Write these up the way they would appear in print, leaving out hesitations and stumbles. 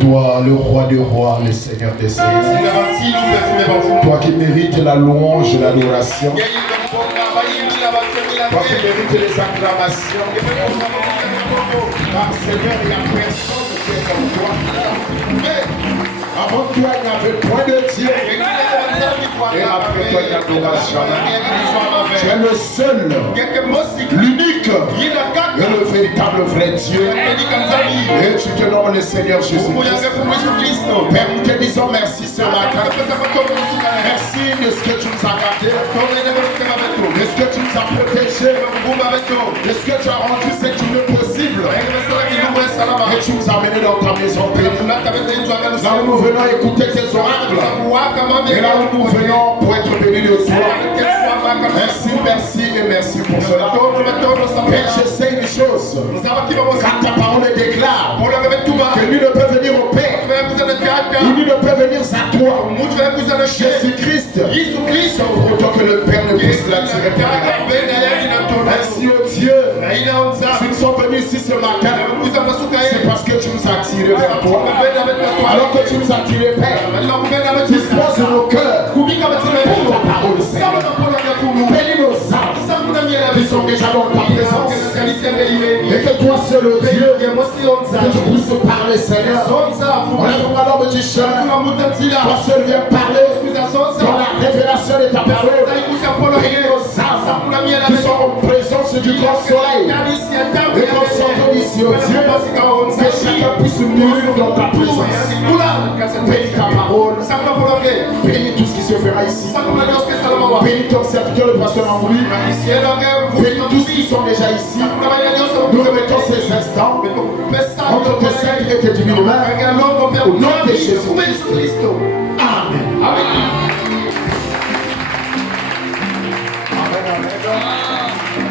Toi, le roi des rois, le Seigneur des seigneurs. Toi qui mérites la louange et l'adoration. Toi qui mérites les acclamations. Car Seigneur, il n'y a personne qui est comme toi. Mais avant toi, il n'y avait point de Dieu. Et après toi, il n'y a l'adoration. Tu es le seul, l'unique et le véritable vrai Dieu. Et tu te nommes le Seigneur Jésus-Christ. Père, nous te disons merci ce matin. Merci de ce que tu nous as gardés, de ce que tu nous as protégés, de ce que tu as rendu cette journée possible. Et tu nous as menés dans ta maison bénie. Là où nous venons écouter tes oracles. Et là où nous venons pour être bénis de toi. Merci, merci et merci pour cela. Père, je sais une chose. Car ta parole déclare que lui ne peut venir au Père. Il ne peut venir à toi. Jésus-Christ. Pour autant que le Père ne puisse l'attirer. Merci au Dieu. Si nous sommes venus ici ce matin, c'est parce que tu nous as attirés vers toi. Alors que tu nous as attirés, Père, dispose nos cœurs pour nos paroles, Seigneur. Bénis nos âmes qui sont déjà dans ta présence. Et que toi seul le Dieu, que tu puisses parler, Seigneur. On a vraiment l'homme du chemin. Toi seul viens parler dans la révélation de ta parole. Bénis nos âmes qui sont en présence du grand soleil. Et qu'on sorte d'ici au Dieu, que chacun puisse mourir dans ta présence. Bénis ta parole. Bénis tout ce qui se fera ici. Bénis ton serviteur, le pasteur Mambouli. Bénis tous ceux qui sont déjà ici. Nous remettons ces instants entre tes saintes et tes divines mains. Au nom de Jésus-Christ. Amen. Amen.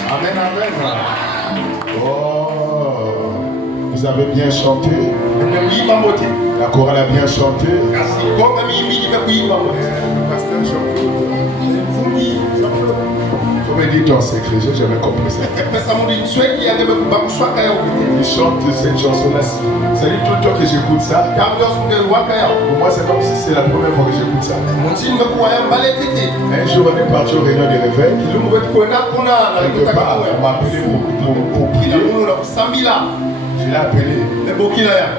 Amen, amen. Oh, vous avez bien chanté. La chorale a bien chanté. Vous me dites en secret, j'ai jamais compris ça. Il chante cette chanson-là. C'est tout le temps que j'écoute ça. Pour moi, c'est comme si c'est la première fois que j'écoute ça. Un jour, on est parti au réunion des réveils. Quelque part, on m'a appelé pour prier. Je l'ai appelé.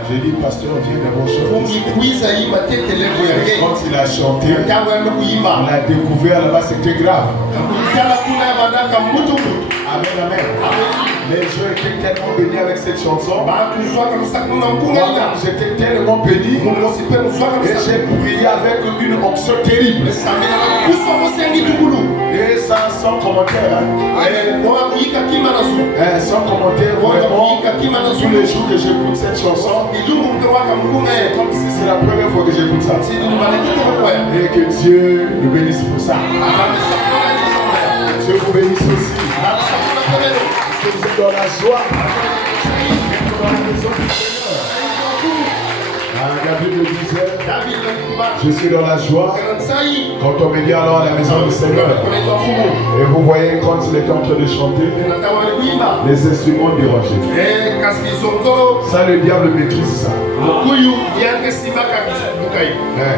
J'ai dit, pasteur, viens d'abord chanter. Quand il a chanté, on a découvert là-bas, c'était grave. Amen, amen. Les gens étaient tellement bénis avec cette chanson. J'étais tellement béni. Et j'ai prié avec une onction terrible. Et ça, sans commentaire. Sans commentaire, vraiment. Tous les jours que j'écoute cette chanson, c'est comme si c'est la première fois que j'écoute ça. Et que Dieu nous bénisse pour ça. Dieu vous bénisse aussi. Que vous êtes dans la joie. dans la maison du Seigneur. David le disait, je suis dans la joie quand on me dit alors à la maison du Seigneur. Et vous voyez quand il est en train de chanter, les instruments dérangés. Ça, le diable maîtrise ça.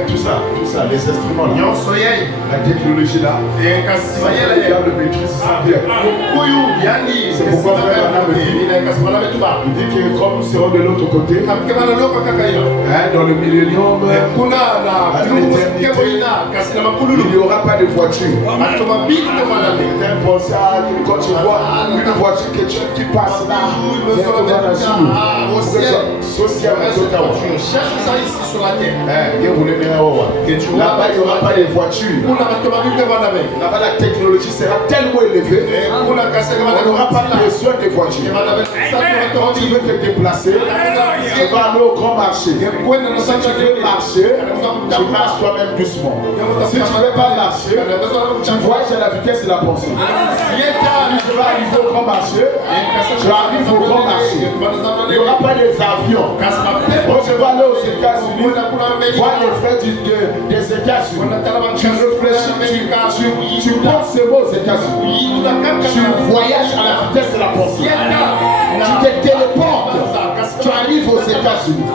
Tout ça, les instruments là, la technologie là, le diable maîtrise ça bien. C'est pourquoi frère Anna me dit, il dit que comme nous serons de l'autre côté, dans le millénium, il n'y aura pas de voiture. Pensez à quand tu vois une voiture qui passe là, là-bas il n'y aura pas de voiture. Là-bas la technologie sera tellement élevée, on n'aura pas besoin de voiture. Quand tu veux te déplacer, tu vas aller au grand marché. Si tu veux marcher, tu marches toi-même doucement. Si tu ne veux pas marcher, tu voyages à la vitesse de la pensée. Tu vas arriver au grand marché, tu arrives au grand marché. Il n'y aura pas des avions. Je vais aller aux États-Unis, voir les frères des États-Unis. Tu réfléchis, tu penses ces mots aux États-Unis. Tu voyages à la vitesse de la pensée. Tu te téléportes. Tu arrives aux États-Unis.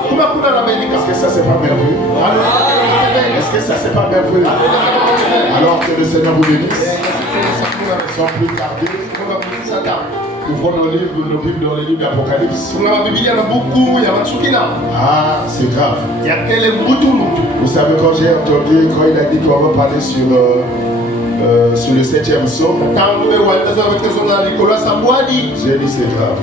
Est-ce que ça c'est pas merveilleux? Est-ce que ça c'est pas merveilleux? Alors que le Seigneur vous bénisse. Sans plus tarder, ouvrons nos Bibles dans les livres d'Apocalypse. Ah, c'est grave. Vous savez, quand j'ai entendu, quand il a dit qu'on va parler sur le 7e psaume, j'ai dit c'est grave.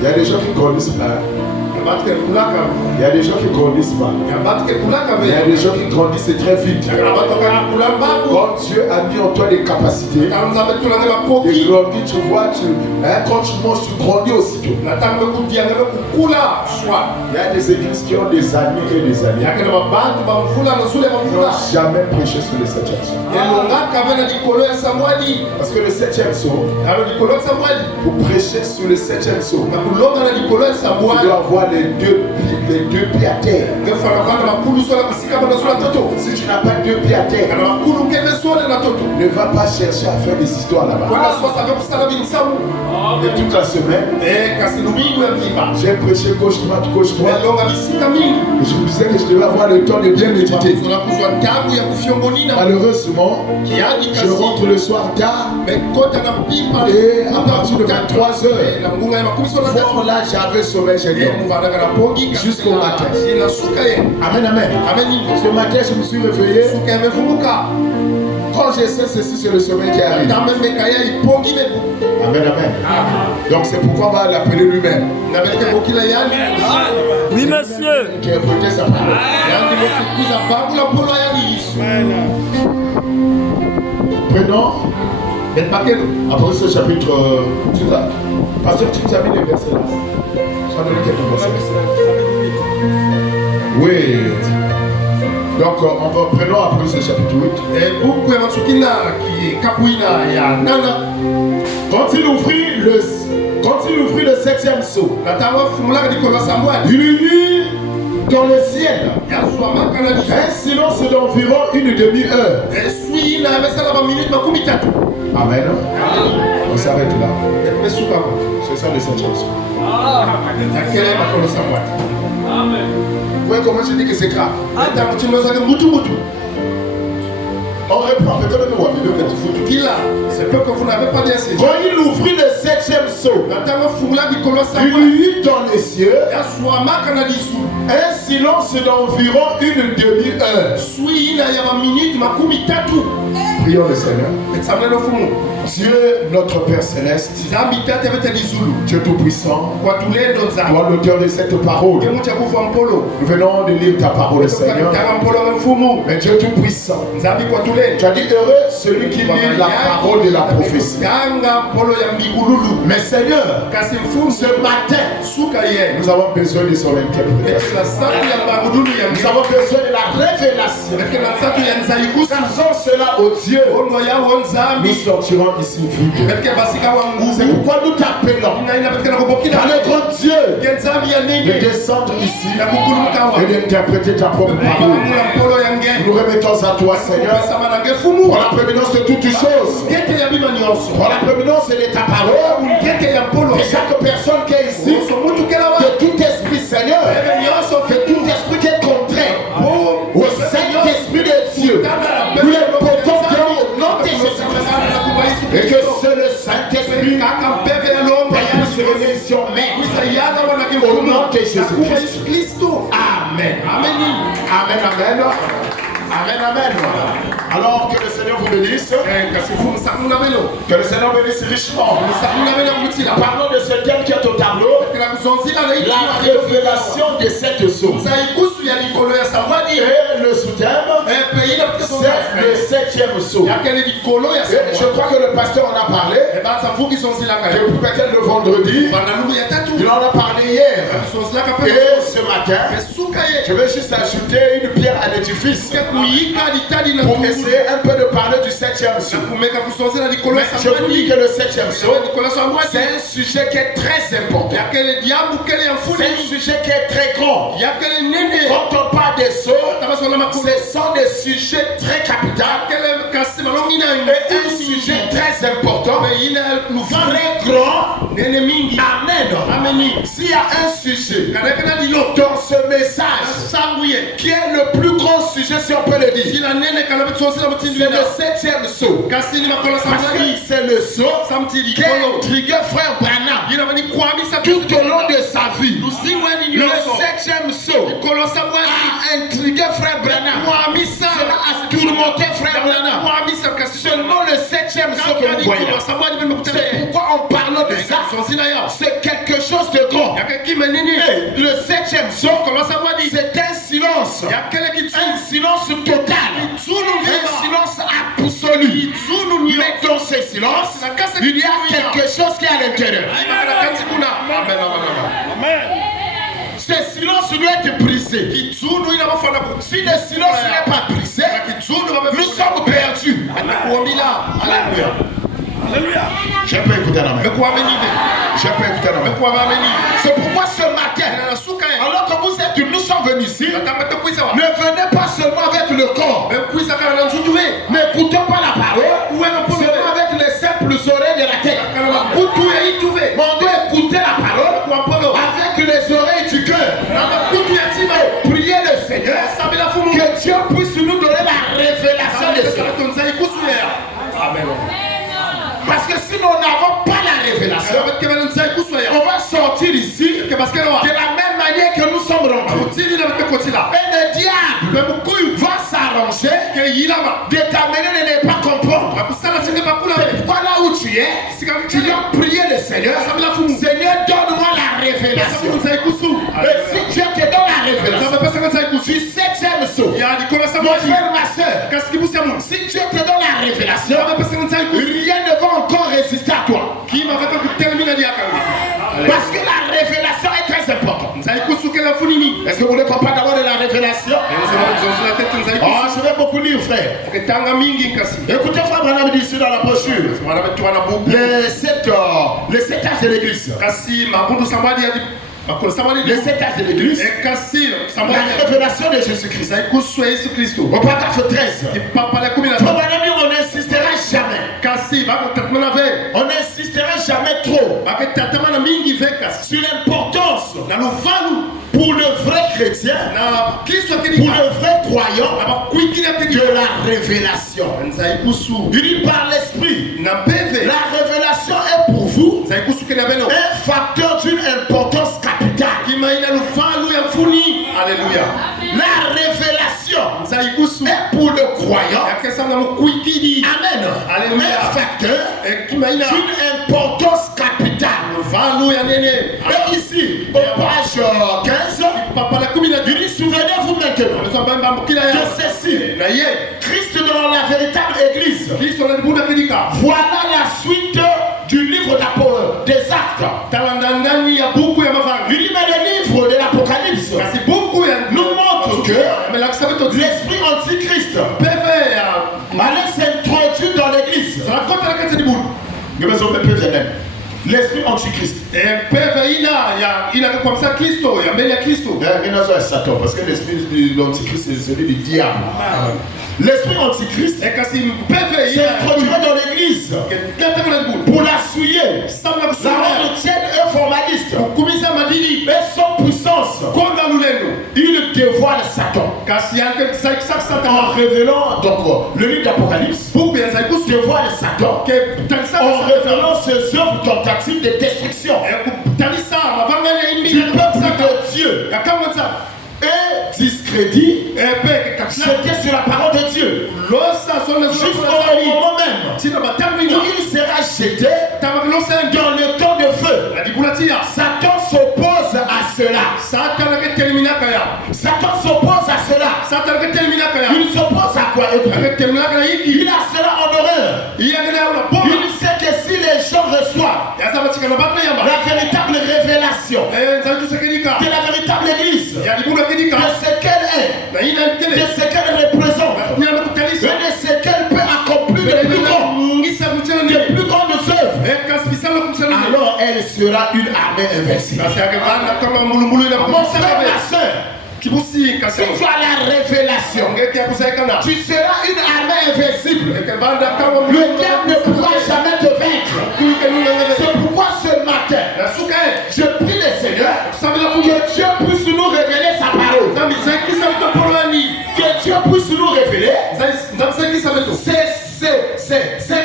Il y a des gens qui connaissent pas. Il y a des gens qui grandissent pas. Il y a des gens qui grandissent très vite. Quand Dieu a mis en toi des capacités, de grandir, tu vois, quand tu manges, tu grandis aussitôt. Il y a des églises qui ont des années et des années. Ils n'ont jamais prêché sur le 7e psaume. Parce que le 7e psaume, pour prêcher sur le 7e psaume, tu dois avoir les deux pieds à terre. Si tu n'as pas deux pieds à terre, ne va pas chercher à faire des histoires là-bas. Et toute la semaine, j'ai prêché gauche, droite, gauche, droite. Et je me disais que je devais avoir le temps de bien méditer. Malheureusement, je rentre le soir tard. Et à partir de 23h, là j'avais sommeil, j'ai dormi jusqu'au matin. Amen, amen. Ce matin, je me suis réveillé. Quand je sais ceci, c'est le sommeil qui arrive. Amen, amen. Donc c'est pourquoi on va l'appeler lui-même. Oui, monsieur. Qui a écouté sa parole. Prenons après ce chapitre, Pasteur, tu as mis les versets là. Tu as donné quelques versets. Oui. Donc, prenons après ce chapitre 8. Quand il ouvrit le 7e sceau, il eut dans le ciel un silence d'environ une demi-heure. Amen. On s'arrête là. C'est ça le 7e sceau. Vous voyez comment je dis que c'est grave. On reprend. C'est peu que vous n'avez pas bien saisi. Quand il ouvrit le 7e sceau, il eut dans les cieux un silence d'environ une demi-heure. Prions le Seigneur. Dieu, notre Père Céleste, Dieu Tout-Puissant, toi l'auteur de cette parole, nous venons de lire ta parole, Seigneur. Mais Dieu Tout-Puissant, tu as dit heureux celui qui lit la parole de la prophétie. Mais Seigneur, ce matin, nous avons besoin de son interprétation. Nous avons besoin de la révélation. Faisons cela au Dieu. Nous sortirons ici vides. C'est pourquoi nous t'appelons dans le grand Dieu de descendre ici et d'interpréter ta propre parole. Nous remettons à toi, Seigneur, pour la prééminence de toutes choses, pour la prééminence de ta parole, et chaque personne qui est ici, de tout esprit, Seigneur, de tout esprit qui est contraire au Saint-Esprit de Dieu, nous les portons au nom de Jésus-Christ, et que c'est le Saint-Esprit qui puisse revenir sur mer au nom de Jésus-Christ. Amen. Amen. Amen. Amen. Amen, amen. Alors que le Seigneur vous bénisse. Que le Seigneur bénisse richement. Parlons de ce thème qui est au tableau. La révélation de cette source. Et le sous-thème, c'est le 7e saut. Je crois que le pasteur en a parlé. Depuis peut-être le vendredi. Il en a parlé hier. Et ce matin, je vais juste ajouter une pierre à l'édifice pour essayer un peu de parler du 7e saut. Mais je vous dis que le 7e saut, c'est un sujet qui est très important. C'est un sujet qui est très grand. Quand on parle des sauts, ce sont des sujets très capitaux. Et un sujet très important, très grand. Amen. S'il y a un sujet dans ce message qui est le plus grand sujet, si on peut le dire, c'est le 7e saut. Parce que c'est le saut qui a intrigué frère Branham tout au long de sa vie. Le 7e saut a intrigué frère Branham. Cela a tourmenté frère Branham. Seulement le 7e saut que vous voyez. C'est pourquoi en parlant de ça, c'est quelque chose de grand. Le 7e saut, c'est un silence. Un silence total. Un silence absolu. Mais dans ce silence, il y a quelque chose qui est à l'intérieur. Ce silence doit être brisé. Si le silence n'est pas brisé, nous sommes perdus. Alléluia. Je peux écouter la main. Je peux écouter la main. C'est pourquoi ce matin, alors que vous êtes, nous sommes venus ici, ne venez pas seulement avec le corps. N'écoutez pas la parole. Seulement avec les simples oreilles de la tête. Mais on doit écouter la parole avec les oreilles du cœur. Priez le Seigneur que Dieu puisse nous donner la révélation de ça. Amen. Parce que si nous n'avons pas la révélation, on va sortir ici de la même manière que nous sommes rentrés. Et le diable va s'arranger de t'amener de ne pas comprendre. C'est pourquoi là où tu es, tu dois prier le Seigneur. Seigneur, donne-moi la révélation. Et si Dieu te donne la révélation du 7e saut, mon frère, ma soeur, si Dieu te donne la révélation, rien ne va encore résister à toi. Parce que la révélation est très importante. Est-ce que vous voulez qu'on parle d'abord de la révélation? Oh, je vais beaucoup lire, frère. Écoutez, frère Branham dit ici dans la brochure les 7 âges de l'église. Les 7 âges de l'église. La révélation de Jésus-Christ. Au paragraphe 13. On n'insisterait jamais. On n'insisterait jamais trop sur l'importance pour le vrai chrétien, pour le vrai croyant, de la révélation. Il dit par l'esprit. La révélation est pour vous un facteur d'une importance capitale. Alléluia. La révélation est pour le croyant. Amen. Un facteur d'une importance capitale. Et ici, au page 15, il dit souvenez-vous maintenant de ceci. Christ dans la véritable l'église. Voilà la suite du livre des Actes. Le livre de l'Apocalypse nous montre que l'esprit antichrist allait s'introduire dans l'église. L'esprit antichrist. Parce que l'esprit de l'antichrist c'est celui du diable. L'esprit antichrist s'introduira dans l'église pour la souiller, la rendre tiède et formaliste. Mais sans puissance, il dévoile Satan. En révélant donc le livre d'Apocalypse, dévoile Satan en révélant ses œuvres tentatives de destruction du peuple de Dieu et discrédit jeté sur la parole de Dieu jusqu'au moment même où il sera jeté dans le temps de feu. Satan s'oppose à cela. Satan s'oppose à cela. Il s'oppose à quoi? Il a cela en horreur. Il sait que si les gens reçoivent la véritable révélation de la véritable église, de ce qu'elle est, de ce qu'elle représente, et de ce qu'elle peut accomplir de plus grandes œuvres, alors elle sera une armée invincible. Mon frère, ma soeur, si tu as la révélation, tu seras une armée invincible. Le diable ne pourra jamais te vaincre. C'est pourquoi ce matin, je prie le Seigneur que Dieu puisse nous révéler sa parole. Que Dieu puisse nous révéler ces mystères. Ces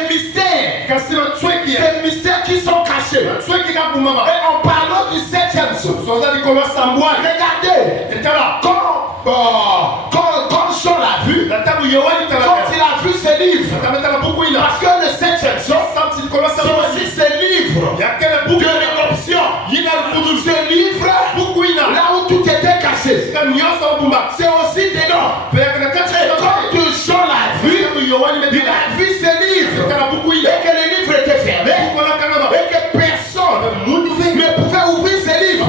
mystères qui sont cachés. Et en parlant du 7e jour, regardez, quand Jean l'a vu, quand il a vu ce livre, parce que le 7e jour, c'est aussi ce livre de l'adoption. Ce livre, là où tout était caché, c'est aussi dedans. Et quand Jean l'a vu, il a vu ce livre, et que le livre était fermé, et que personne ne pouvait ouvrir ce livre.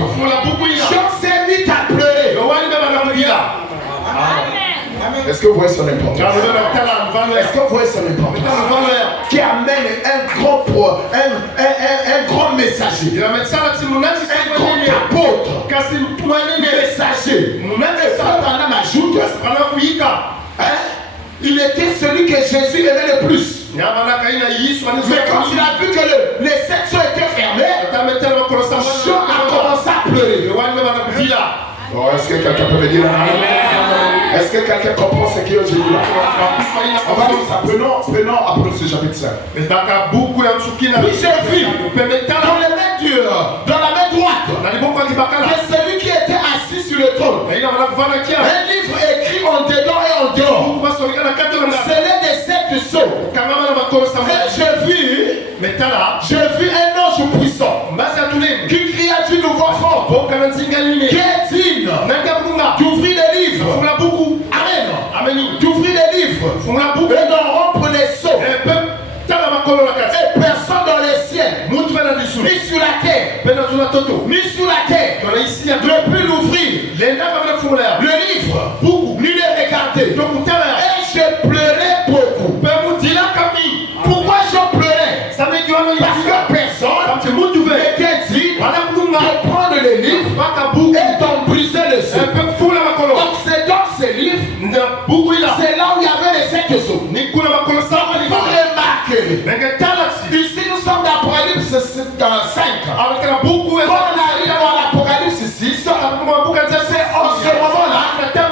Jean s'est mis à pleurer. Est-ce que vous voyez son importance? Est-ce que vous voyez son importance? Qui amène un grand messager, un grand apôtre, messager. Madame ajoute, il était celui que Jésus aimait le plus. Mais quand il a vu que les sections étaient fermées, Jean a commencé à pleurer. Oh, est-ce que quelqu'un peut me dire amen? Est-ce que quelqu'un comprend ce que je dis là? On va dire ça. Prenons Apôtre chapitre 5. Puis j'ai vu dans la main droite que celui qui était assis sur le trône, un livre écrit en dedans et en dehors. C'est l'un des 7 sceaux. J'ai vu un ange puissant qui cria d'une voix forte, qui est digne d'ouvrir les livres. Amen. D'ouvrir les livres et d'en rompre les sceaux. Et personne dans les ciels, ni sur la terre, ne peut l'ouvrir. Le livre, ni le regarder. Et je pleurais beaucoup. Pourquoi je pleurais? Parce que personne n'était dit de prendre le livre et d'en briser le sceau. Donc c'est dans ce livre, c'est là où il y avait les 7 sceaux. Il faut remarquer, ici nous sommes dans l'Apocalypse 5. Quand on arrive dans l'Apocalypse 6, c'est en ce moment-là que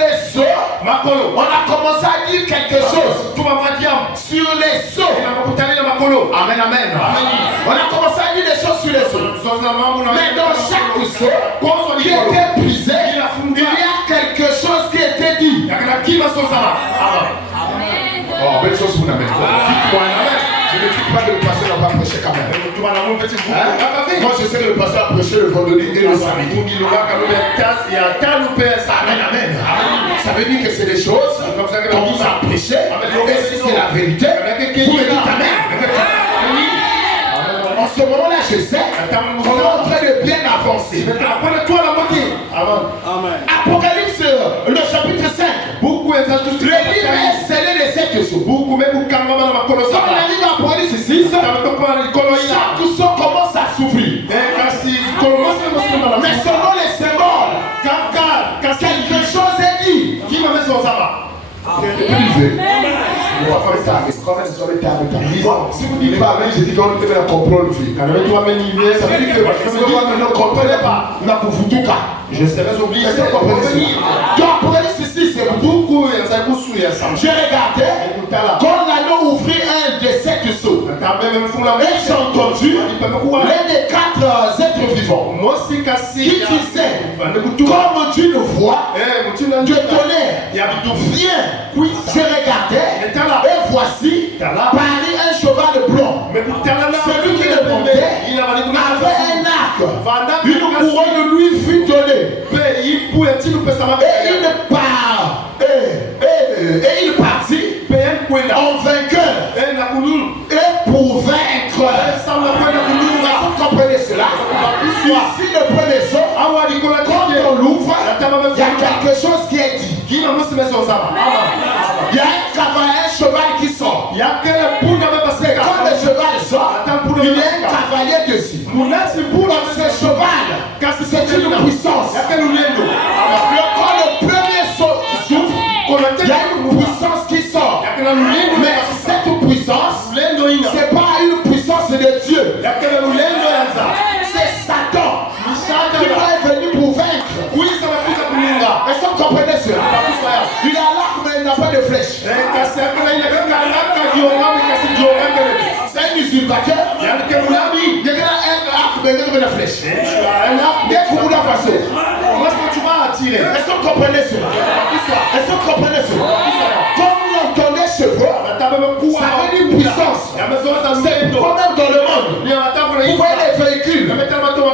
les sceaux, on a commencé à dire quelque chose sur les sceaux. Amen. On a commencé à dire des choses sur les sceaux. Mais dans chaque sceau qui était brisé, il y a quelque chose qui était dit. Oh, belle chose pour la mettre. Je ne dis pas de passer la pas prêcher quand même. Hein? Moi, je sais que le pasteur a prêché le vendredi et le samedi. Amen, amen. Ça veut dire que c'est des choses qu'on vous a prêché. Et si c'est la vérité, vous me dites amen. En ce moment-là, je sais qu'on est en train de bien avancer. Apocalypse, le chapitre 5. Le livre est scellé de 7 sceaux. Quand on arrive à Apocalypse 6, chaque sceau commence à s'ouvrir. Mais selon les symboles, quelque chose est dit. Privé. Si vous dites pas amen, je dis qu'on peut la comprendre. Ça veut dire que vous ne comprenez pas. On a pour vous tout cas. Je serais obligé de donc, Apocalypse 6, c'est beaucoup. J'ai regardé quand on allait ouvrir un des 7 sceaux. Et j'ai entendu l'un des 4 êtres vivants qui disait, comme d'une voix de tonnerre, viens. J'ai regardé et voici parit un cheval blanc. Celui qui le montait avait un arc. Une couronne lui fut donnée. Et il partit en vainqueur. Et pour vaincre, vous comprenez cela? Ici le premier saut, quand on l'ouvre, il y a quelque chose qui est dit. Il y a un cheval qui sort. Et quand le cheval sort, il y a un cavalier dessus. Donc ce cheval, c'est une puissance. Quand le premier s'ouvre, il y a une puissance qui sort. Mais cette puissance, c'est pas une puissance de Dieu. C'est Satan qui va venir pour vaincre. Est-ce que vous comprenez cela? Il a l'arc mais il n'a pas de flèche. C'est un usurpateur. Il y a un arc mais il n'a pas de flèche. Dès que vous la passez, est-ce que vous comprenez cela? Est-ce que vous comprenez cela? Quand vous entendez chevaux, ça veut dire puissance. C'est le problème dans le monde. Vous voyez les véhicules.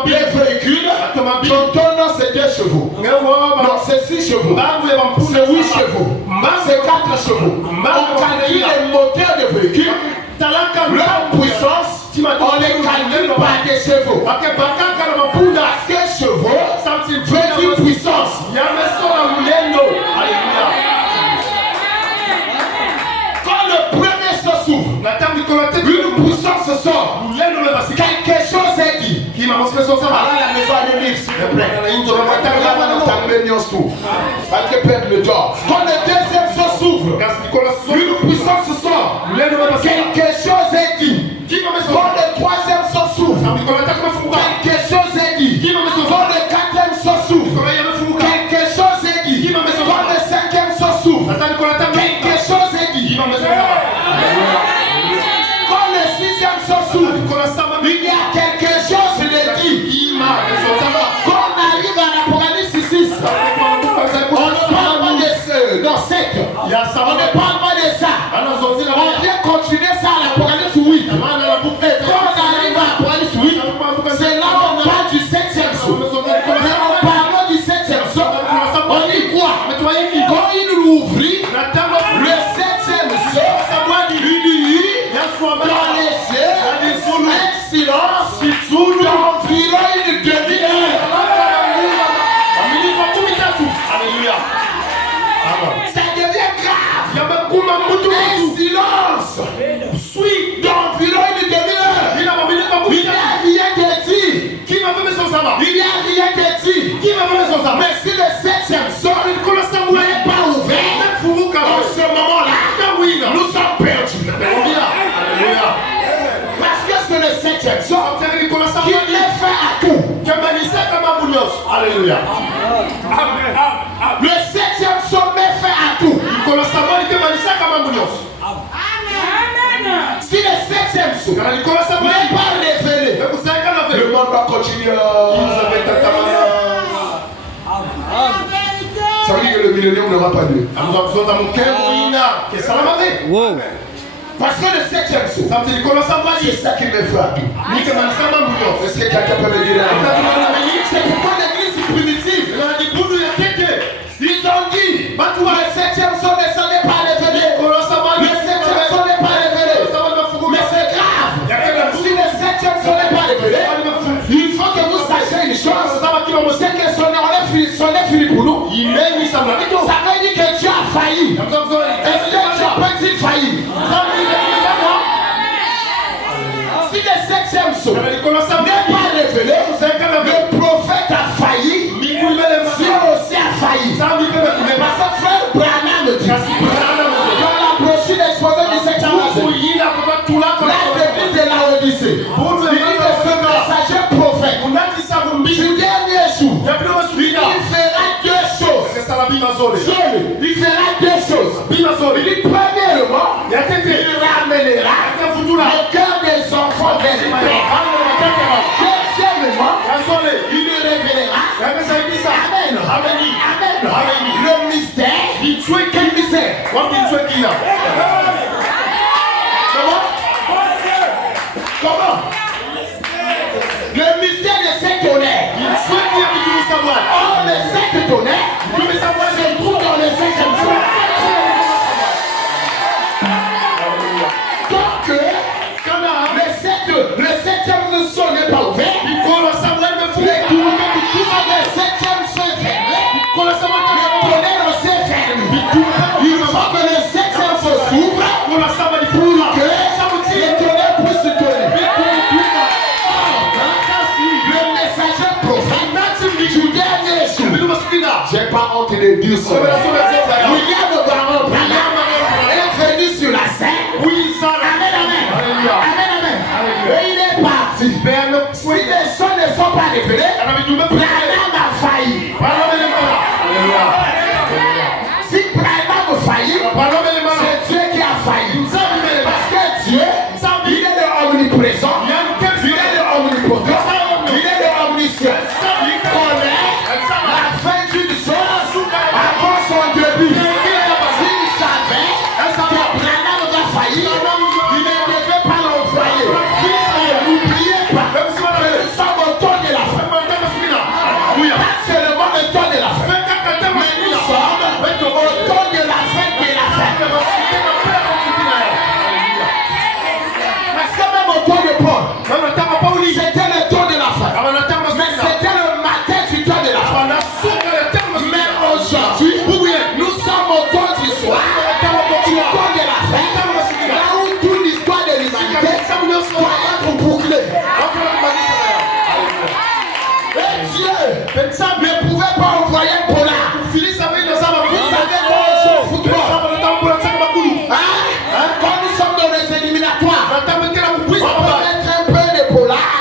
Les véhicules, ton nom c'est 2 chevaux. Non, c'est 6 chevaux. C'est 8 chevaux. C'est 4 chevaux. On calcule les moteurs de véhicules. Leur puissance, on les calcule par des chevaux. Parce que chevaux veut dire puissance. Quand le premier se s'ouvre, une puissance sort. Quelque chose est dit. Alors la maison à l'église, s'il vous plaît. Quand le deuxième se s'ouvre, une puissance sort. Quelque chose est dit. Quand le troisième se s'ouvre, quelque chose est dit. Quand le quatrième se s'ouvre, quelque chose est dit. Quand le cinquième se s'ouvre, quelque chose est dit. Quand le sixième se s'ouvre, il y a quelque chose de dit. Quand on arrive à l'Apocalypse 6, on ne parle pas de ce, non, 7. On ne parle pas de ça. On vient continuer ça à l'Apocalypse 8. Et quand on arrive à l'Apocalypse 8, c'est là où on parle du 7e saut. Mais en parlant du 7e saut, on dit quoi? Quand il l'ouvrit, le 7e saut, il y eut dans les cieux un silence d'environ une demi-heure. Alléluia. Ça devient grave. Un silence d'environ une demi-heure. Il n'y a rien qui est dit. Il n'y a rien qui est dit. Mais si le 7e sort, n'est pas ouvert, en ce moment-là, nous sommes perdus. Parce que c'est le 7e sort qui met fin à tout. Alléluia. Le 7e sort met fin à tout. Si le 7e sort n'est pas révélé, le monde va continuer. Ça veut dire que le millénaire n'aura pas lieu. Wow. Parce que le 7e saut, c'est c'est ça qui me frappe. Est-ce que quelqu'un peut me dire c'est pourquoi l'église primitive, ils ont dit, le 7e saut ne s'en est pas révélé. Le 7e saut n'est pas révélé. Mais c'est grave. Si le 7e saut n'est pas révélé, il faut que vous sachiez une chose. C'est que son est fini pour nous. Ça veut dire que Dieu a failli. Est-ce que Dieu peut-il faillir? Si le 7e saut n'est pas révélé, le prophète a failli, Dieu aussi a failli. Parce que frère Branham dit, dans la brochure exposée du 7e saut, l'église de la Odyssée, il dit que ce messager prophète, du dernier jour, il fera deux choses. Il fera deux choses. Il dit premièrement, il ramènera le cœur des enfants vers le Père. Deuxièmement, il le révélera. Amen. Le mystère. Quel mystère? Comment? Le mystère de ces tonnerres. Oh, les 5 tonnerres se trouvent dans le 5e saut. Donc, le 7e saut n'est pas ouvert. Le 7e saut est fermé. Le tonnerre aussi est fermé. Il faut que le 7e saut s'ouvre pour que le tonnerre puisse se tourner. Le messager prophète du dernier jour. J'ai pas honte de dire ça. William Baron est venu sur la scène. Amen. Et il est parti. Si les sons ne sont pas révélés, Branham a failli. Si Branham faillit, c'est Dieu qui a failli. Parce que Dieu, il est le omniprésent, il est le omnipotent, il est le omniscient. Il connaît la fin d'une chose avant son début. S'il savait que Branham va faillir, il ne devait pas l'envoyer. N'oubliez pas que nous sommes au temps de la fin. Pas seulement le temps de la fin, mais nous sommes au temps de la fin de la fin. Parce que même au temps de Paul, c'était le temps de la fin. Mais c'était le matin du temps de la fin. Mais aujourd'hui, nous sommes au temps du soir, du temps de la fin, là où toute l'histoire de l'humanité doit être bouclée. Et Dieu ne pouvait pas envoyer un polar. Vous savez comment on joue au football? Quand nous sommes dans les éliminatoires, on peut mettre un peu de polar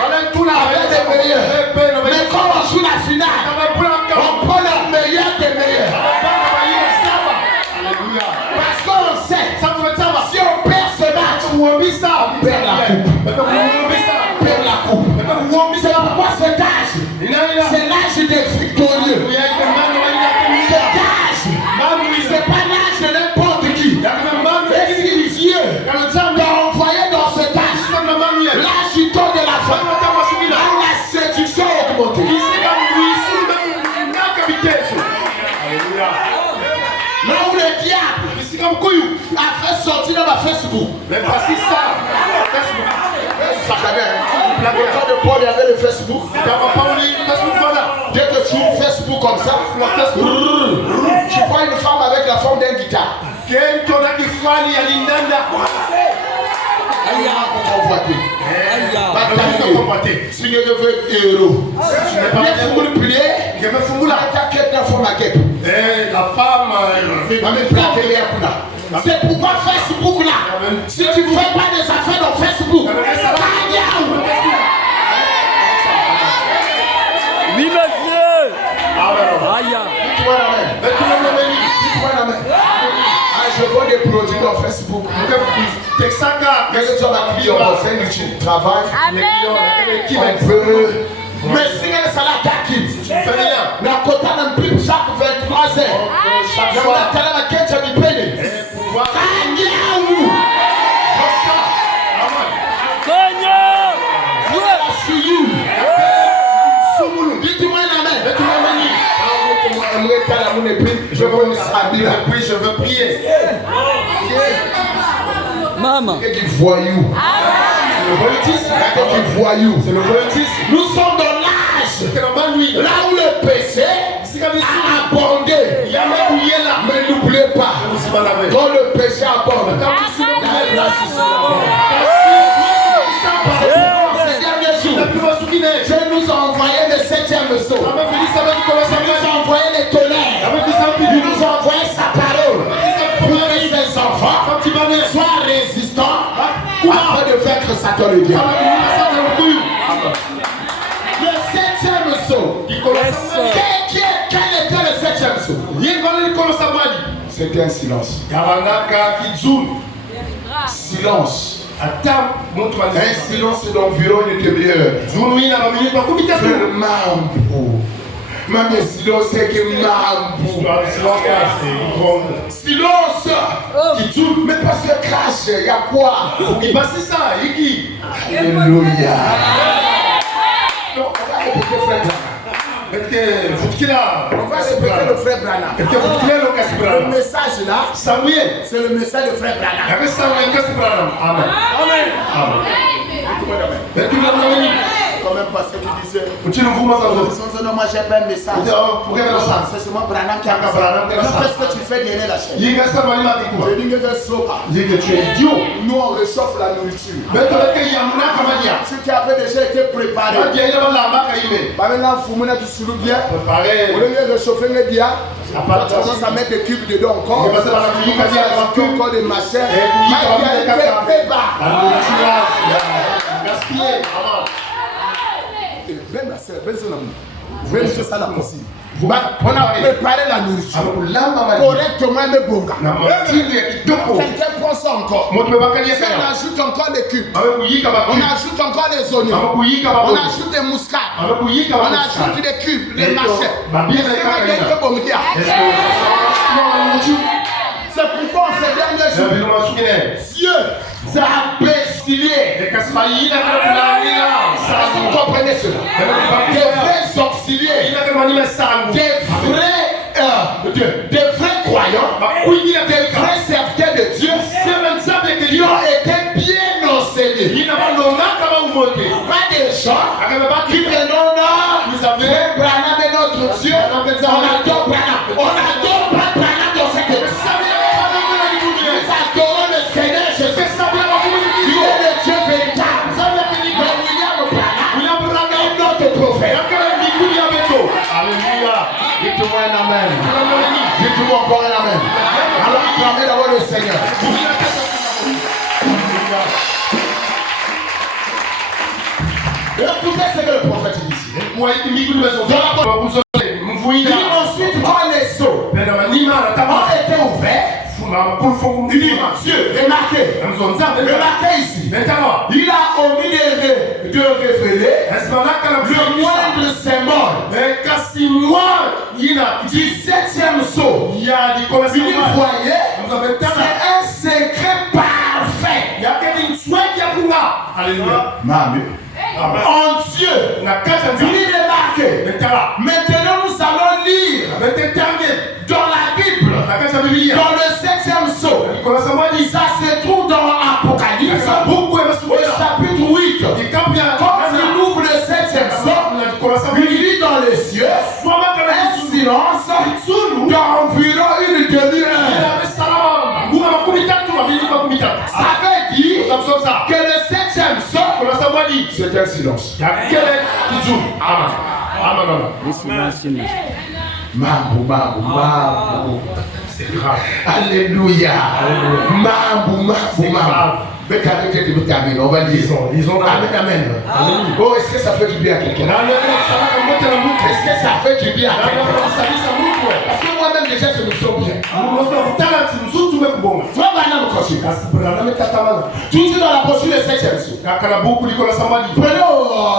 avec des meilleurs. Mais quand on joue la finale, on prend le meilleur des meilleurs. Parce qu'on sait, si on perd ce match, on perd la coupe. C'est pourquoi cet âge, c'est l'âge des victorieux. Cet âge, c'est pas l'âge de n'importe qui. Et si Dieu t'a envoyé dans cet âge, l'âge du temps de la fin, là où la séduction est augmentée. Là où le diable a fait sortir dans ma Facebook. La méthode de Paul, il y avait le Facebook. Dès que tu ouvres Facebook comme ça, tu vois une femme avec la forme d'un guitare. Si tu veux héros, la femme c'est pourquoi Facebook là, si tu ne fais pas des affaires dans Facebook, oui, monsieur. Aïe. Je vois des produits dans Facebook. Quel que soit la client, tu travailles, qui veut. Mais si elle s'en attaque, la quota n'a plus chaque 23 heures. La quota n'a qu'un seul peiné. Je veux Sabila. Et puis je veux prier. Maman. Et du voyou. Le voyoutisme. Et du voyou. C'est le voyoutisme. Nous sommes dans l'âge là où le péché a abondé. Mais n'oubliez pas, quand le péché abonde, la grâce ces derniers jours, Dieu nous a envoyé le 7e sceau. Il nous a envoyé les tonnerres. Il nous a envoyé sa parole. Pour que ses enfants soient résistants afin de vaincre Satan le diable. Le 7e sceau. Quel était le 7e sceau? C'était un silence. Silence. Un silence d'environ une demi-heure. Même le silence, c'est que silence. Mais parce que crash, il y a quoi? Alléluia. Non, on va répéter frère Branham. On va répéter le frère Branham. Le message là, c'est le message de frère Branham. Amen. Quand même parce que tu disais, moi j'ai pas un message. C'est seulement Branham qui a un message. Qu'est-ce que tu fais derrière la chaîne? Je dis que tu es idiot. Nous on réchauffe la nourriture. Si tu avais déjà été préparé, maintenant Fumuna tu souris bien. Au lieu de réchauffer les biens, tu commences à mettre des cubes dedans encore. Tu as encore des machins. Ben ma soeur, ben son amour. Ben c'est ça la possible. On a préparé la nourriture correctement de bonga. Quelqu'un prend ça encore. On ajoute encore des cubes. On ajoute encore des oignons. On ajoute des muscades. On ajoute des cubes, des machins. C'est pourquoi ces derniers jours, Dieu s'est apprécié. Vous comprenez cela? Des vrais auxiliaires, des vrais croyants, des vrais serviteurs de Dieu qui ont été bien enseignés. Pas des gens qui disent non, vous avez Branham est notre Dieu, on adore Branham. On adore pas Branham dans cette église. Nous adorons le Seigneur Jésus. Il est le Dieu véritable. William Branham est notre prophète. Alléluia. Dites-moi un amen. Dites-moi encore un amen. Alors acclamez d'abord le Seigneur. Écoutez ce que le prophète dit ici. Il dit ensuite quand les seaux ont été ouverts, il dit Dieu, remarquez ici. Il a omis de révéler le moindre symbole du 7e sceau. Il voyait, c'est un secret parfait. Alléluia. En Dieu, il est marqué. Maintenant nous allons lire dans la Bible, dans le 7e sceau. Ça se trouve dans Apocalypse, au chapitre 8. Quand il ouvre le 7e sceau, il lit dans les cieux un silence d'environ une demi-heure. Ça veut dire que le 7e sceau, c'est un silence. C'est grave. Alléluia. Mais on va dire. Amen. Oh, est-ce que ça fait du bien à quelqu'un? Est-ce que ça fait du bien à quelqu'un? Parce que moi-même déjà je me sens bien. Toujours dans la brochure de 7e sceau. Prenez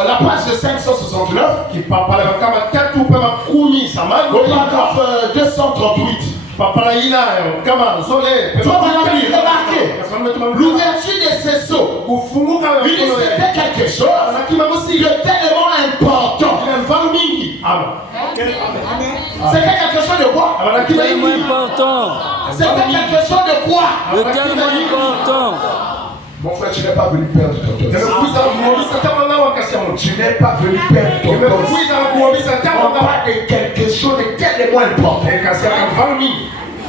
la page de 569. Au paragraphe 238. L'ouverture de ces sceaux, c'était quelque chose de tellement important C'était quelque chose de quoi? Tellement important. C'était quelque chose de quoi? De tellement important. Mon frère, tu n'es pas venu perdre ton temps. Tu n'es pas venu perdre ton temps. On parle de quelque chose de tellement important.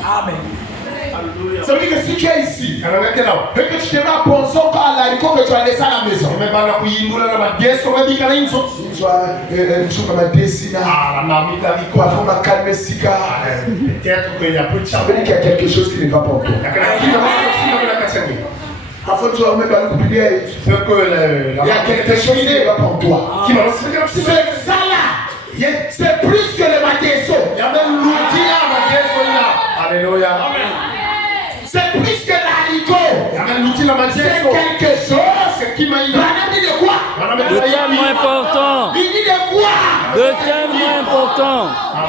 Amen. Ça veut dire que si tu es ici et que tu te mets à penser encore à l'haricot que tu as laissé à la maison, tu vois, un truc comme un dessina, quoi, faut ma calmer cigare. Ça veut dire qu'il y a quelque chose qui ne va pas encore. Parfois tu vas même dans le coupier, il y a quelque chose qui ne va pas en toi. C'est ça là. C'est plus que le matériau. Alléluia. C'est plus que l'haricot. C'est quelque chose qui m'a dit de quoi? De tellement important. Il dit de quoi? De tellement important.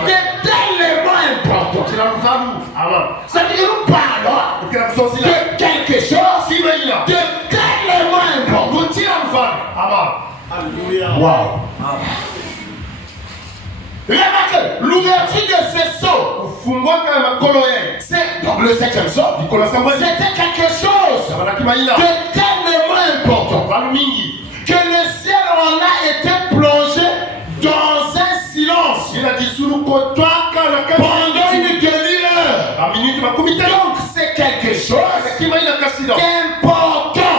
De tellement important. Ça veut dire nous parlons de quelque chose de tellement important. Wow. Remarquez, l'ouverture de ces sceaux, c'est donc le 7e sceau, c'était quelque chose de tellement important que le ciel en a été plongé dans un silence pendant une demi-heure. Donc c'est quelque chose d'important,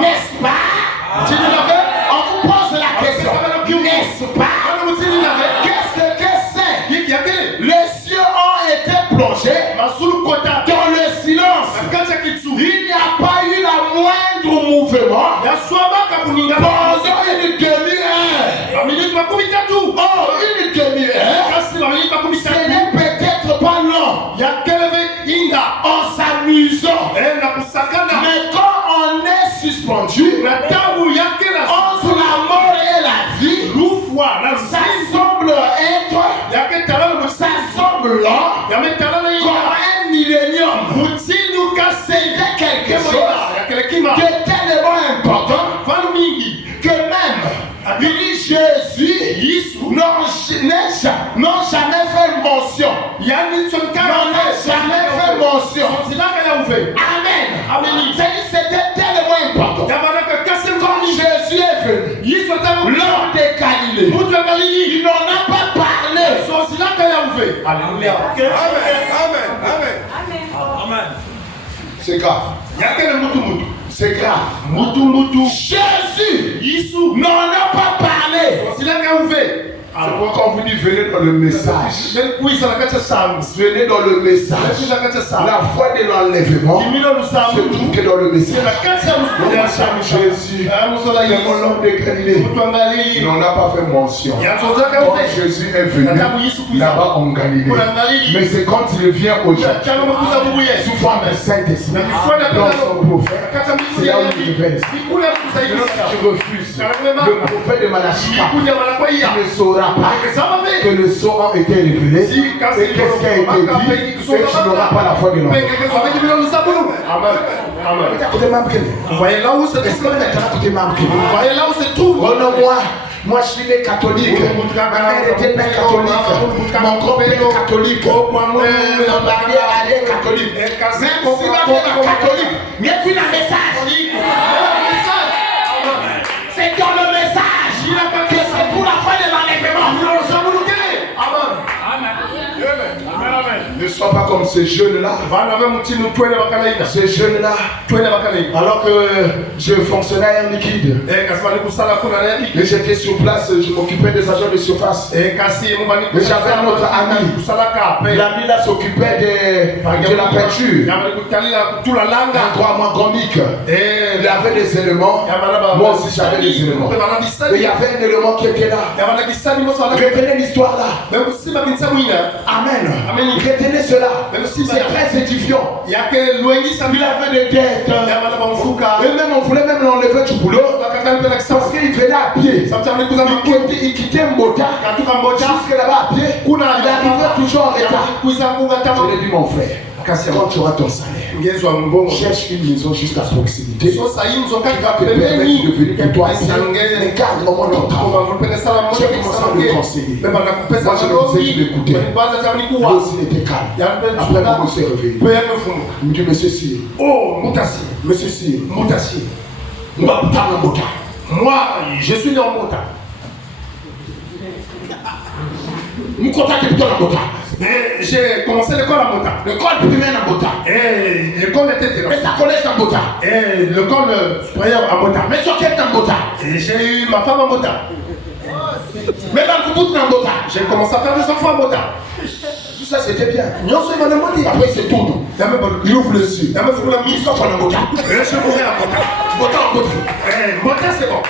n'est-ce pas? On vous pose la question, n'est-ce pas? Qu'est-ce que c'est? Les cieux ont été plongés dans le silence. Il n'y a pas eu la moindre mouvement pendant une demi-heure. Oh, une demi-heure, ce n'est peut-être pas long en s'amusant. Mais quand on est suspendu entre la mort et la vie, ça semble être, ça semble long comme un millénium. C'était quelque chose de tellement important que même Jésus n'ont jamais fait mention. N'en a jamais fait mention. Amen. C'était tellement important. Quand Jésus est venu, l'homme de Galilée, il n'en a pas parlé. Alléluia. Amen. C'est grave. C'est grave. Jésus n'en a pas parlé. C'est pourquoi on vous dit venez dans le message. Venez dans le message. La foi de l'enlèvement se trouve que dans le message. Jésus, c'est mon homme de Galilée. Il n'en a pas fait mention. Quand Jésus est venu là-bas en Galilée. Mais c'est quand il vient au Japon, sous forme de Saint-Esprit, dans son prophète, c'est là où il révèle. Je refuse le prophète de Malachie. Il ne saura pas que le sceau a été révélé et qu'est-ce qui a été dit et tu n'auras pas la foi de l'homme. Vous voyez là où c'est tout. Moi je suis né catholique, ma mère était née catholique, mon grand-père est catholique, mon arrière est catholique. Même si ma mère est catholique, mais puis le message. C'est dans le message que c'est pour la foi de l'enlèvement. Ne sois pas comme ces jeunes-là. Ces jeunes-là, alors que je fonctionnais à un liquide, et j'étais sur place, je m'occupais des agents de surface. Et j'avais un autre ami. L'ami là s'occupait de la peinture. Un grand mic. Il avait des éléments. Moi aussi j'avais des éléments. Et il y avait un élément qui était là. Retenez l'histoire là. Amen. Retenez cela. C'est très édifiant. Il avait des dettes. Et même on voulait même l'enlever du boulot. Parce qu'il venait à pied. Il quittait Mbota. Jusque là-bas à pied. Il arrivait toujours en retard. Je lui ai dit mon frère. Quand tu auras ton salaire, cherche une maison juste à proximité. Qui va te permettre de venir pour toi. Mais garde au moins ton travail. J'ai commencé à me conseiller. Moi, je me disais qu'il m'écoutait. Lui aussi, il était calme. Après, moi, je me suis réveillé. Il me dit, monsieur Sire. Oh, Moutassi. Monsieur Sire. Moutassi. Moi, je suis né en Mota. Nous contactons plutôt la Mota. J'ai commencé l'école à Mota. L'école primaire à Mota. Et l'école était là. Mais ça collège à Mota. Et l'école supérieure à Mota. Mais sur quel temps Mota? Et j'ai eu ma femme à Mota. Mais dans le bout de Mota. J'ai commencé à faire des enfants à Mota. Tout ça c'était bien. Après c'est tout. Il ouvre les yeux. Il ouvre la mise sur la Mota. Et je mourrai à Mota. Mota en Mota. Mota c'est bon.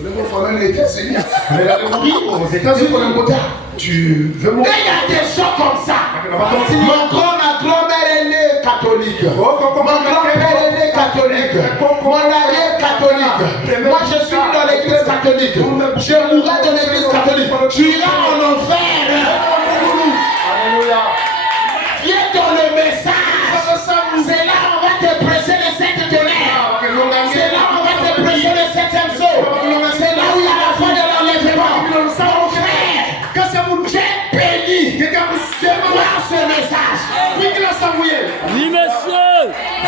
Le frère les États-Unis. Mais allez mourir aux États-Unis pour le Mota. Tu veux mourir? Il y a des gens comme ça. Ma grand-mère est née catholique. Mon grand-père est né catholique. Mon arrière catholique. Moi je suis dans l'église catholique. Je mourrai dans l'église catholique. Tu iras en enfer. Alléluia. Viens dans le message. C'est là où on va te prêcher le sept tonnerre. C'est là où on va te prêcher le septième saut. C'est là où il y a la foi de l'enlèvement. Mon frère, j'ai béni de voir ce message. Oui, monsieur.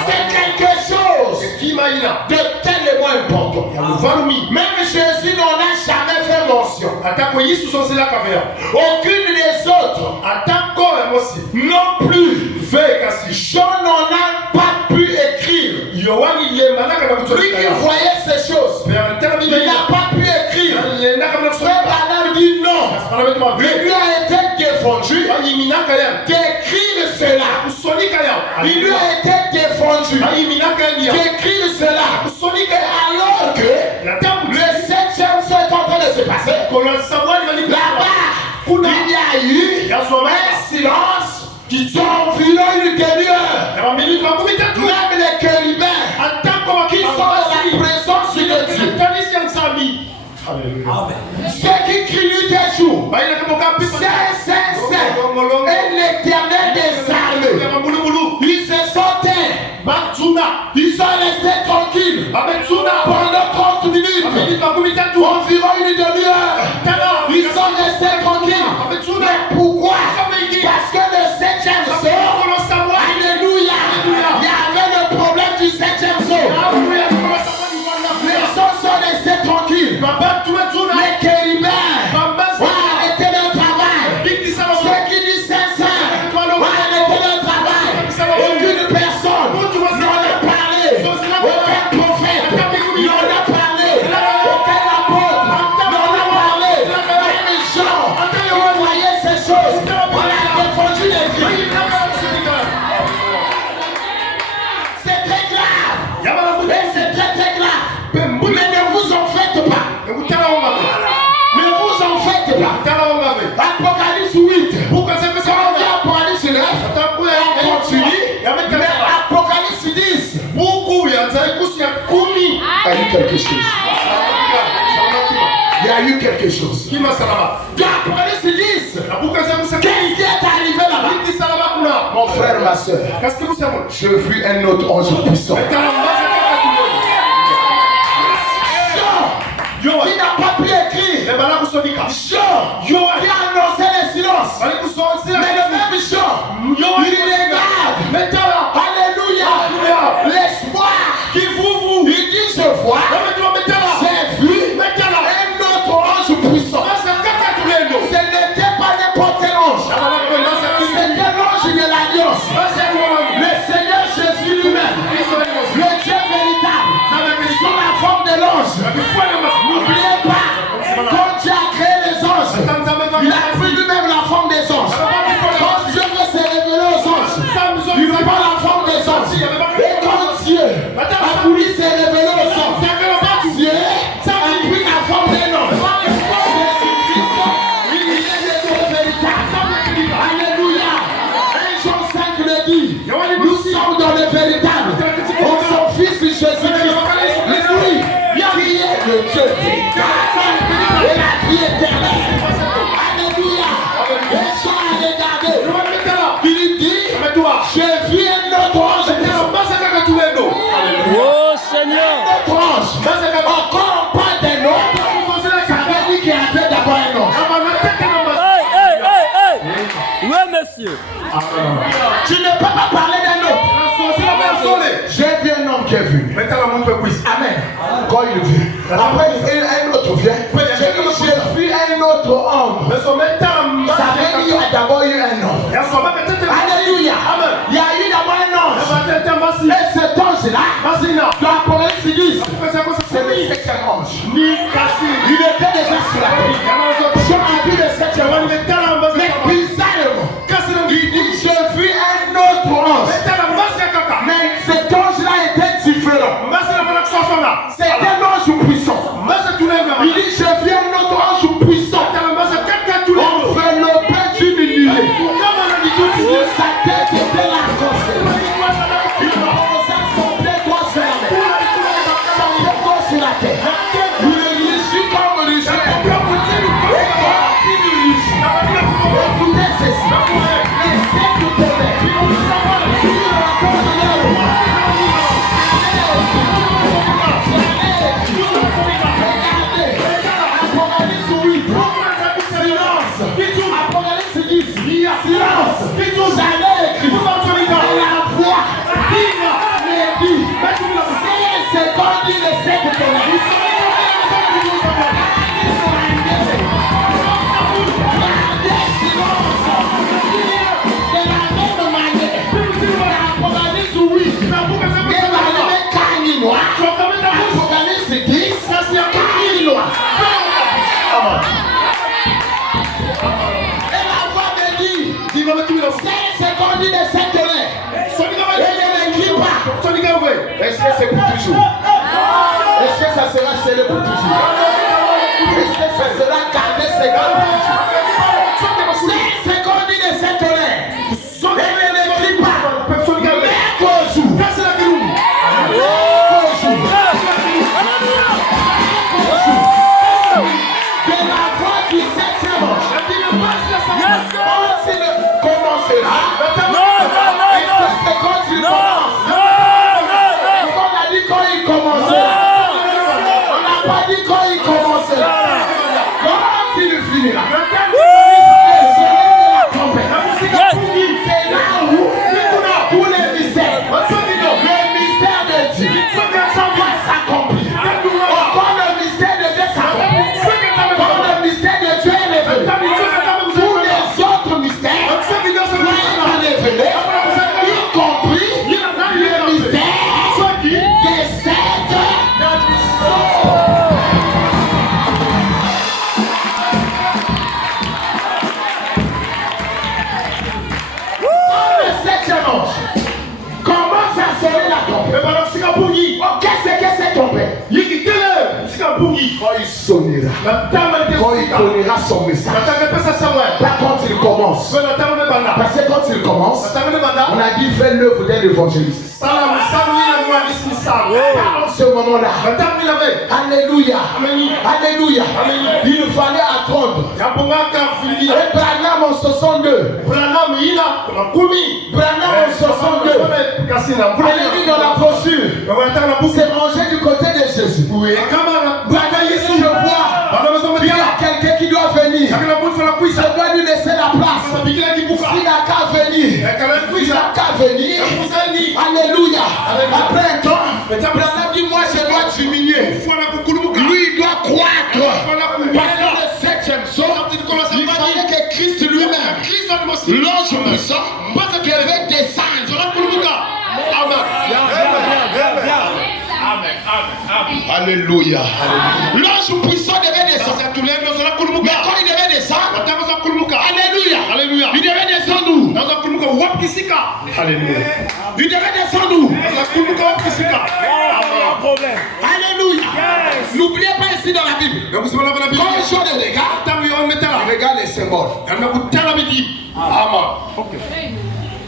C'est quelque chose de tellement important. Même Jésus n'en a jamais fait mention. Aucune des autres non plus. Jean n'en a pas pu écrire. Lui qui voyait ces choses, il n'a pas pu écrire. Frère Branham dit non. Il lui a été défendu d'écrire cela. Il lui a été défendu d'écrire cela. Alors que le septième saut est en train de se passer, là-bas, il y a eu un silence qui environ une demi-heure. Même les chérubins qui sont dans la présence de Dieu. Ceux qui crient nuit et jour. C'est. Et l'Éternel des armées. Ils se sont tais. Ils sont restés tranquilles. Pendant 30 minutes. Environ une demi-heure. Ils sont restés tranquilles. Mais pourquoi? Parce que le septième saut. Alléluia. Il y avait le problème du septième saut. Les gens sont restés tranquilles. Les chérubins ont arrêté leur travail. Ceux qui disent 500 ont arrêté leur travail. Aucune personne n'en a parlé. Aucun prophète n'en a parlé. Aucun apôtre n'en a parlé. Même les gens qui voyaient ces choses, on a défendu les vies. C'est très grave. Et c'est très très grave. Mais ne vous en faites pas. Ne vous en faites pas. Apocalypse 8. Pourquoi c'est que ça va dire Apocalypse 9? On continue. Mais Apocalypse 10. Il y a eu quelque chose. Il y a eu quelque chose. Dans Apocalypse 10. Qu'est-ce qui est arrivé là-bas? Mon frère, ma soeur. J'ai vu un autre ange puissant. Il n'a pas pu écrire. Jean, il a annoncé le silence. Mais le même Jean, il regarde. Alléluia. L'espoir qui vous. Il dit je vois. J'ai vu un autre ange puissant. Ce n'était pas n'importe quel ange. C'était l'ange de l'alliance. Le Seigneur Jésus lui-même. Le Dieu véritable. Sous la forme de l'ange. N'oubliez pas, Quand il vient. Après, un autre vient. J'ai vu un autre homme. Ça veut dire qu'il y a d'abord eu un homme. Alléluia. Il y a eu d'abord un ange. Et cet ange-là, dans Apocalypse 10, c'est le septième ange. Il était déjà sur la terre. Jean a vu le septième ange. Mais bizarrement, il dit, j'ai vu un autre ange. Mais cet ange-là était différent. C'est un ange puissant. Il dit, j'ai vu un autre ange puissant. Enveloppé d'une nuée. Sa tête était la grosse. Il posa son pied droit sur la mer. Son pied droit sur la terre. Il réussit comme réussit. Écoutez ceci. Les sept ténèbres. Est-ce que c'est pour toujours? Est-ce que ça sera scellé pour toujours? Est-ce que ça sera gardé secret pour toujours? C'est qu'on dit de cette tonnerre. Et ne l'écrit pas. Mais qu'au jour. De la voix du septième ange. Commencera. C'est quand il commence. Quand il commencera. On n'a pas dit quand il commencera. Quand il finira. C'est là où tous les mystères, le mystère de Dieu va s'accomplir. Quand le mystère de Dieu s'accomplit, quand le mystère de Dieu est révélé, tous les autres mystères vont être révélés, y compris le mystère des sept sceaux. Le septième ange commence à sonner la trompette. Qu'est-ce que c'est trompette? Quand il sonnera, quand il donnera son message, pas quand il commence. Parce que quand il commence, on a dit fais l'œuvre d'un évangéliste. En ce moment-là, alléluia, alléluia, il fallait attendre. Et Branham en 62, Branham en 62, elle dit dans la brochure, c'est rangé du côté de Jésus. Branham ici je vois, il y a quelqu'un qui doit venir. Je dois lui laisser la place. Il n'a qu'à venir. Il n'a qu'à venir. Alléluia. Après un temps, Branham dit moi je dois diminuer. Lui il doit croître. Parce que le septième sceau, il fallait que Christ lui-même, l'ange puissant, devait descendre. Alléluia. L'ange puissant devait descendre. Mais quand il devait descendre, alléluia. Il devait descendre où? Alléluia. Il devait descendre où? Alléluia. N'oubliez pas ici dans la Bible. Quand les gens les regardent, ils regardent les symboles.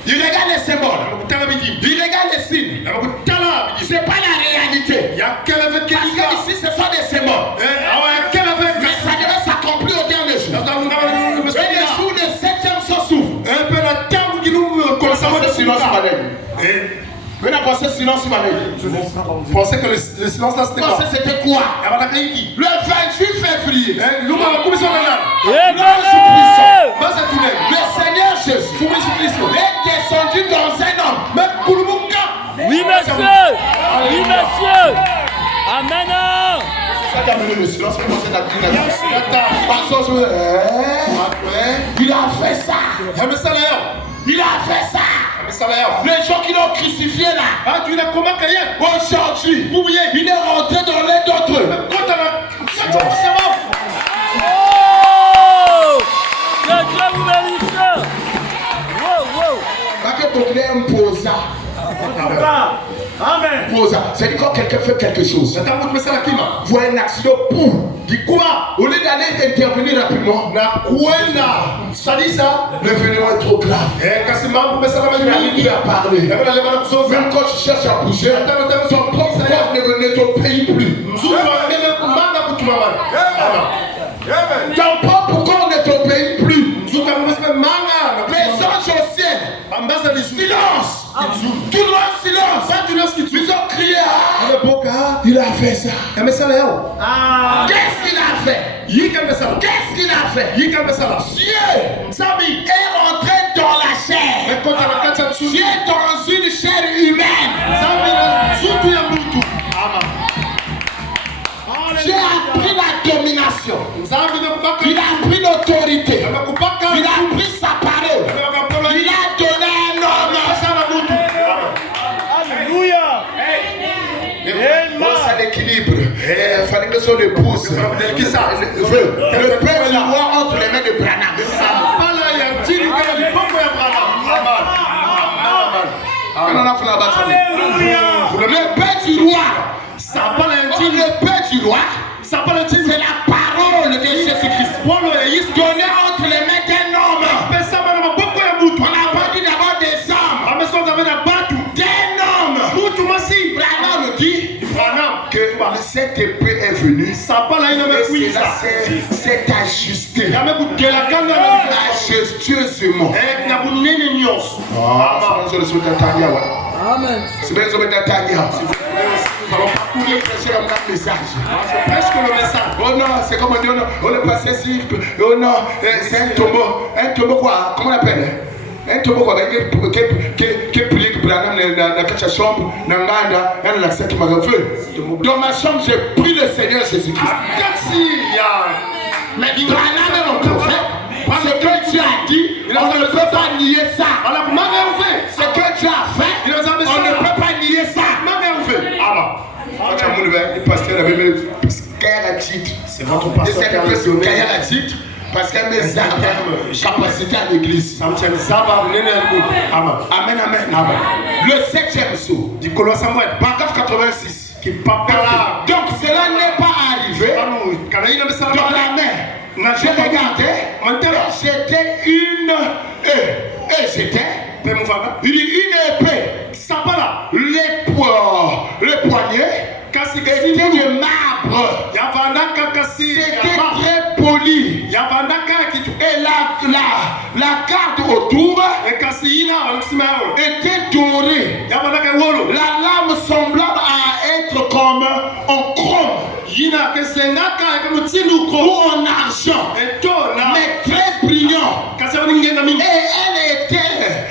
Il regarde les symboles, il regarde les signes. C'est pas la réalité. Parce que ici ce sont des symboles. Mais ça devait s'accomplir au dernier jour. Et le jour du septième sceau s'ouvre. Mais on a pensé silence Pensez que le silence là c'était quoi? C'était quoi? Le 28 février. Le Seigneur Jésus est descendu dans un homme. Oui, monsieur. Oui, monsieur. Amen. C'est ça qui a mené le silence. Comment c'est la il a fait ça. Il a fait ça. Les gens qui l'ont crucifié là. Aujourd'hui, il est rentré dans l'aide d'autres. Oh! Que Dieu vous bénisse. Parce que ton clé imposa. Amen. Posa. C'est quand quelqu'un fait quelque chose. Voit un accident, boum. Au lieu d'aller intervenir rapidement, ça dit ça, l'événement est trop grave. Il a parlé. Même quand tu cherches à bouger, ton propre corps ne te paye plus. Ton propre corps ne te paye plus. Les anges au ciel, silence. Tout le monde silence. Ils ont crié. Il a fait ça. Qu'est-ce qu'il a fait? Qu'est-ce qu'il a fait? Dieu est rentré dans la chair. Dieu est dans une chair humaine. Dieu a pris la domination. Il a pris l'autorité. Il a pris sa parole. Il a donné un homme. Alléluia. C'est l'équilibre. Il fallait que son épouse le père du roi entre les mains de Branham. Le père du roi. Le père du roi. C'est la parole de Jésus-Christ. Donnée entre les mains d'un homme. On n'a pas dit d'abord des hommes. D'un homme. Branham dit que cette épée est venue. Et c'est ajusté. Majestueusement. Amen. C'est bien, nous allons parcourir le message. Oh non, c'est comme on dit, on est passé si. Oh non, c'est un tombeau. Un tombeau quoi? Comment on appelle? Un tombeau quoi? Qui plie, qui Branham dans sa chambre, dans Nganda, dans la salle qui m'a refait. Dans ma chambre, j'ai pris le Seigneur Jésus-Christ. Mais Branham est mon prophète. Ce que Dieu a dit, on ne peut pas nier ça. Ce que Dieu a fait, on ne peut pas nier ça. C'est votre pasteur qui a mentionné parce qu'elle met sa capacité à l'église. Amen, amen. Le 7e saut, paragraphe 86. Donc cela n'est pas arrivé dans la mer. Je regardais, j'étais une épée. Les poignets étaient de marbre. C'était très poli. Et la garde autour était dorée. La lame semblable à être comme en chrome ou en argent, mais très brillant. Et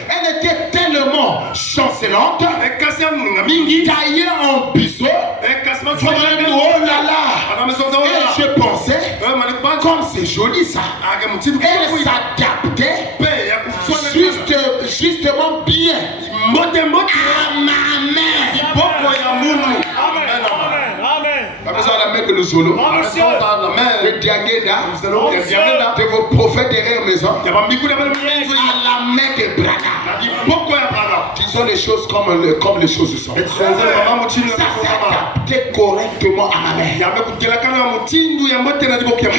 elle était tellement chancelante, taillée en biseau. Oh là là! Et je pensais, comme c'est joli ça, elle s'adaptait justement bien à ma main. Pas besoin de la main que nous allons. Le diagéda de vos prophètes derrière maison. À la main de Branham. Disons les choses comme les choses sont. Ça s'adaptait correctement à ma main.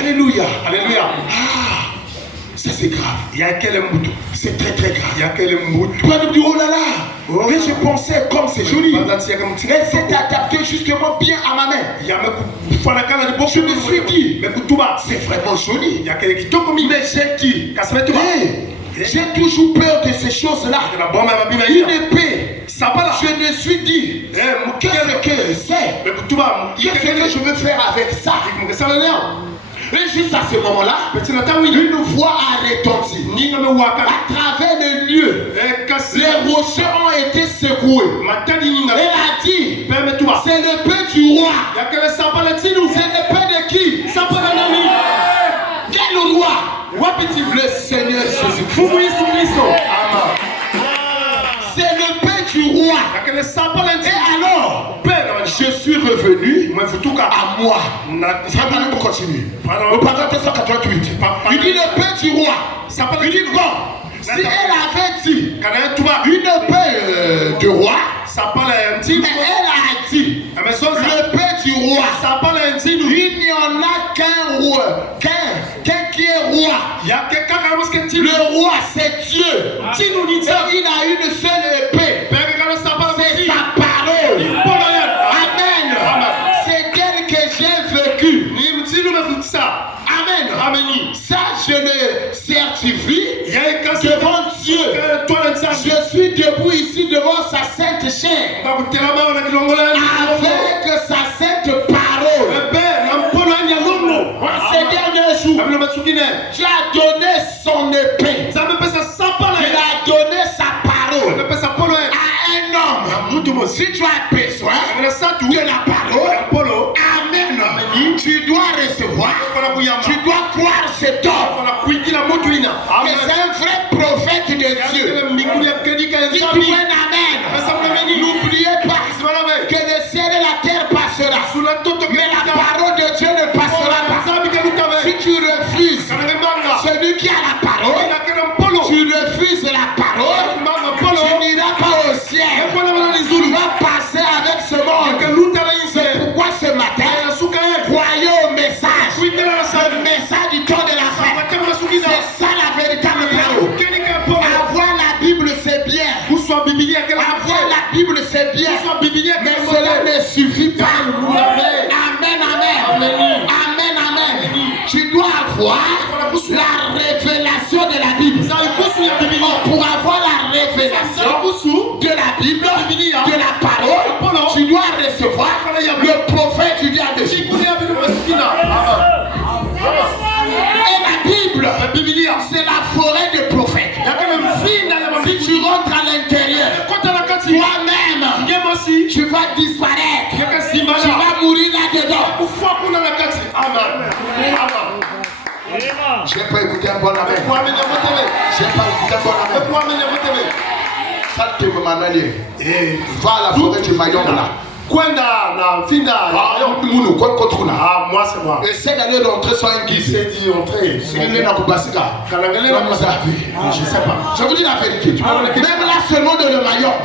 Alléluia. Alléluia. Ça c'est grave. C'est très très grave. Tu vas me dire, oh là là, mais je pensais comme c'est joli. Elle s'est adaptée justement bien à ma main. Je me suis dit, c'est vraiment joli. Mais j'ai dit, j'ai toujours peur de ces choses-là. Une épée. Je me suis dit, qu'est-ce que c'est? Qu'est-ce que je veux faire avec ça? Et juste à ce moment-là, une voix a retenti. À travers le lieu, les rochers ont été secoués. Elle a dit, c'est le pain du roi. C'est le pain de qui? Quel roi? Le Seigneur Jésus-Christ. C'est le pain du roi. Et alors, je suis revenu à moi. Ça va continuer. Au paragraphe 288. Il dit le pain du roi. Il dit bon. Si elle avait dit une paix de roi, mais elle a dit le paix du roi, il n'y en a qu'un roi, qu'un qui est roi. Le roi c'est Dieu. Et il a une seule épée, c'est sa parole. Amen. C'est elle que j'ai vécu. Amen. Ça je le certifie devant Dieu. Je suis debout ici devant sa sainte chair avec sa sainte parole. Ces derniers jours, tu as donné son épée. Il a donné sa parole à un homme. Si tu as besoin de la parole, amen, tu dois recevoir, tu dois croire cet homme. Que c'est un vrai prophète de Dieu. Dis amen. N'oubliez pas que le ciel et la terre passera, mais la parole de Dieu ne passera pas. Si tu refuses celui qui a la parole, tu refuses la parole, tu n'iras pas au ciel. Tu vas passer avec ce monde. C'est pourquoi ce matin, croyez au message. Le message du temps de la fin. C'est ça la véritable parole. Avoir la Bible c'est bien. Avoir la Bible c'est bien. Mais cela ne suffit pas. Amen. Tu dois avoir la révélation de la Bible. Pour avoir la révélation de la Bible, de la parole, tu dois recevoir le prophète du dia de Dieu. Et la Bible, c'est la forêt des prophètes. Si tu rentres à l'intérieur, toi-même, tu vas disparaître. Tu vas mourir là-dedans. Je n'ai pas écouté un bon amen. Je n'ai pas écouté un bon amen. Ça te me manalé. Va à la forêt du Mayong là. Moi c'est moi. Essaie d'aller rentrer sur un guide. Il s'est dit entrer. Il est dans le Basika. Je sais pas. Je vous dis la vérité. Même là seulement dans le Mayong.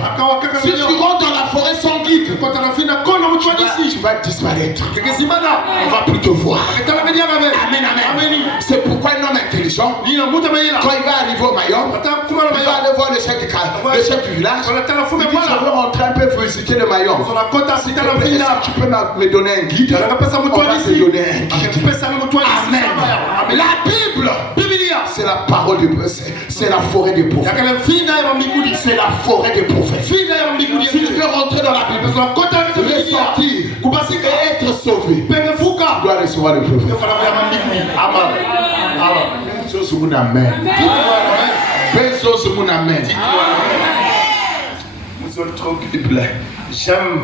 Si tu rentres dans la forêt sans guide, tu vas disparaître. On va plus te voir. Amen. C'est pourquoi un homme intelligent, quand il va arriver au Mayong, il va aller voir le chef du village. Il dit, je veux rentrer un peu visiter le Mayong. Si tu peux me donner un guide, on va te donner un guide. Amen. La Bible, c'est la parole du prophète. C'est la forêt des prophètes. C'est la forêt des prophètes. Si tu veux rentrer dans la Bible, ressortir et être sauvé, tu dois recevoir le prophète. Amen. Amen. J'aime